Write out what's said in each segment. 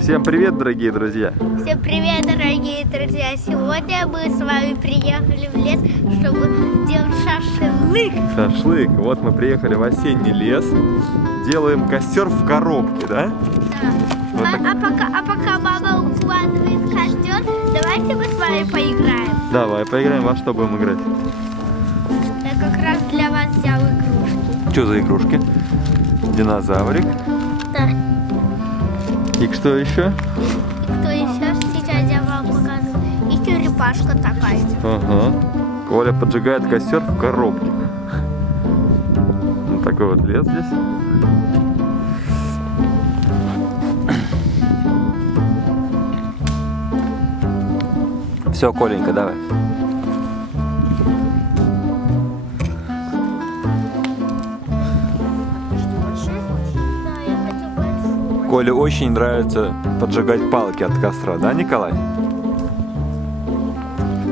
Всем привет, дорогие друзья! Всем привет, дорогие друзья! Сегодня мы с вами приехали в лес, чтобы делать шашлык. Шашлык. Вот мы приехали в осенний лес. Делаем костер в коробке, да? Да. Вот А пока мама укладывает костер, давайте мы с вами поиграем. Давай, поиграем. Во что будем играть? Я как раз для вас взял игрушки. Что за игрушки? Динозаврик. Да. И что еще? И кто еще? Сейчас я вам покажу. И черепашка такая. Ага. Коля поджигает костер в коробке. Вот такой вот лес здесь. Все, Коленька, давай. Да, я хочу большую. Коле очень нравится поджигать палки от костра, да, Николай?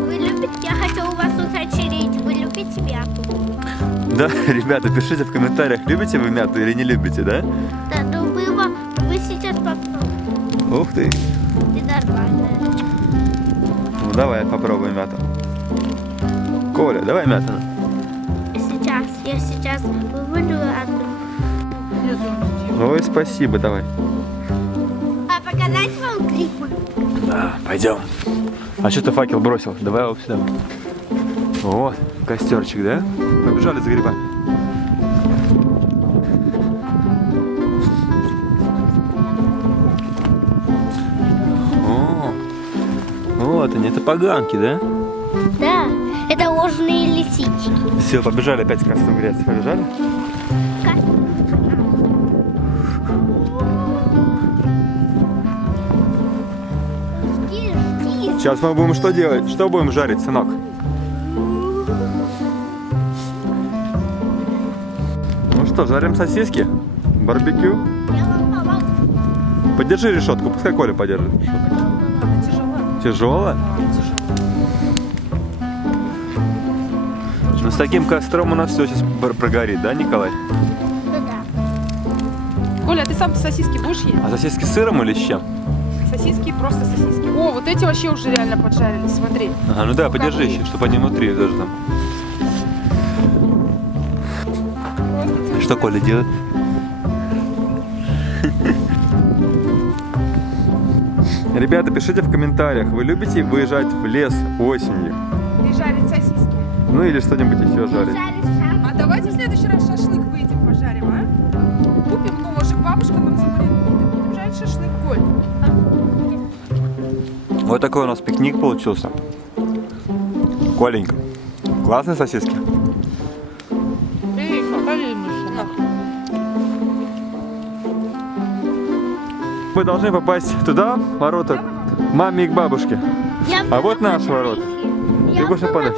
Вы любите? Я хочу у вас уточнить. Вы любите мяту? Да, ребята, пишите в комментариях, любите вы мяту или не любите, да? Да, ну вы сейчас попробуйте. Ух ты. И нормально. Ну давай попробуем мяту. Коля, давай мяту. Я сейчас вывалю одну. Ой, спасибо, давай. А показать вам грибы? Да, пойдем. А что ты факел бросил? Давай его сюда. Вот, костерчик, да? Побежали за грибами. О, вот они, это поганки, да? Да, это ложные лисички. Все, побежали опять к костру греться. Побежали? Жди. Сейчас мы будем что делать? Что будем жарить, сынок? Ну что, жарим сосиски? Барбекю? Я вам помогу. Подержи решетку, пускай Коля подержит решетку. Тяжело? Ну с таким костром у нас все сейчас прогорит, да, Николай? Ну да. Коля, а ты сам сосиски будешь есть? А сосиски с сыром или с чем? Сосиски, просто сосиски. О, вот эти вообще уже реально поджарились, смотри. Ага, ну да, подержи еще, чтобы они внутри тоже там. Что Коля делает? Ребята, пишите в комментариях, вы любите выезжать в лес осенью? И жарить сосиски. Ну или что-нибудь еще жарить? А давайте в следующий раз шашлык выйдем пожарим, а? Купим ножик, бабушка нам замаринует. Будем жарить шашлык, Коль. Вот такой у нас пикник получился. Коленька, классные сосиски? Мы должны попасть туда, ворота, к маме и к бабушке. А вот наш ворот. Ты будешь нападать?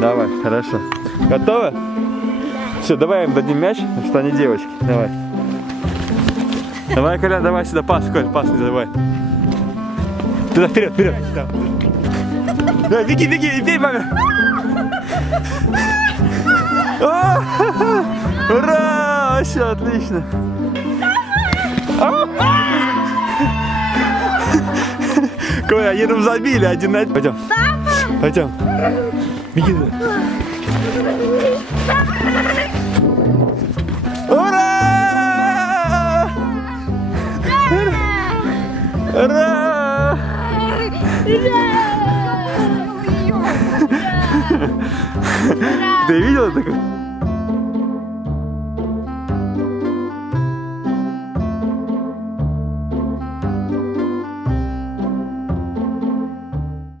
Давай, хорошо. Готовы? Все, давай им дадим мяч, что они девочки. Давай. Давай, Коля, давай сюда, пас, Коль, пас не забывай. Туда, вперед, вперед. Давай, беги, беги, бей, маме. О, ура, вообще отлично. Коля, они нам забили 1-1. Пойдем. Пойдем. Беги. Ура! Ура! Ты видел такое?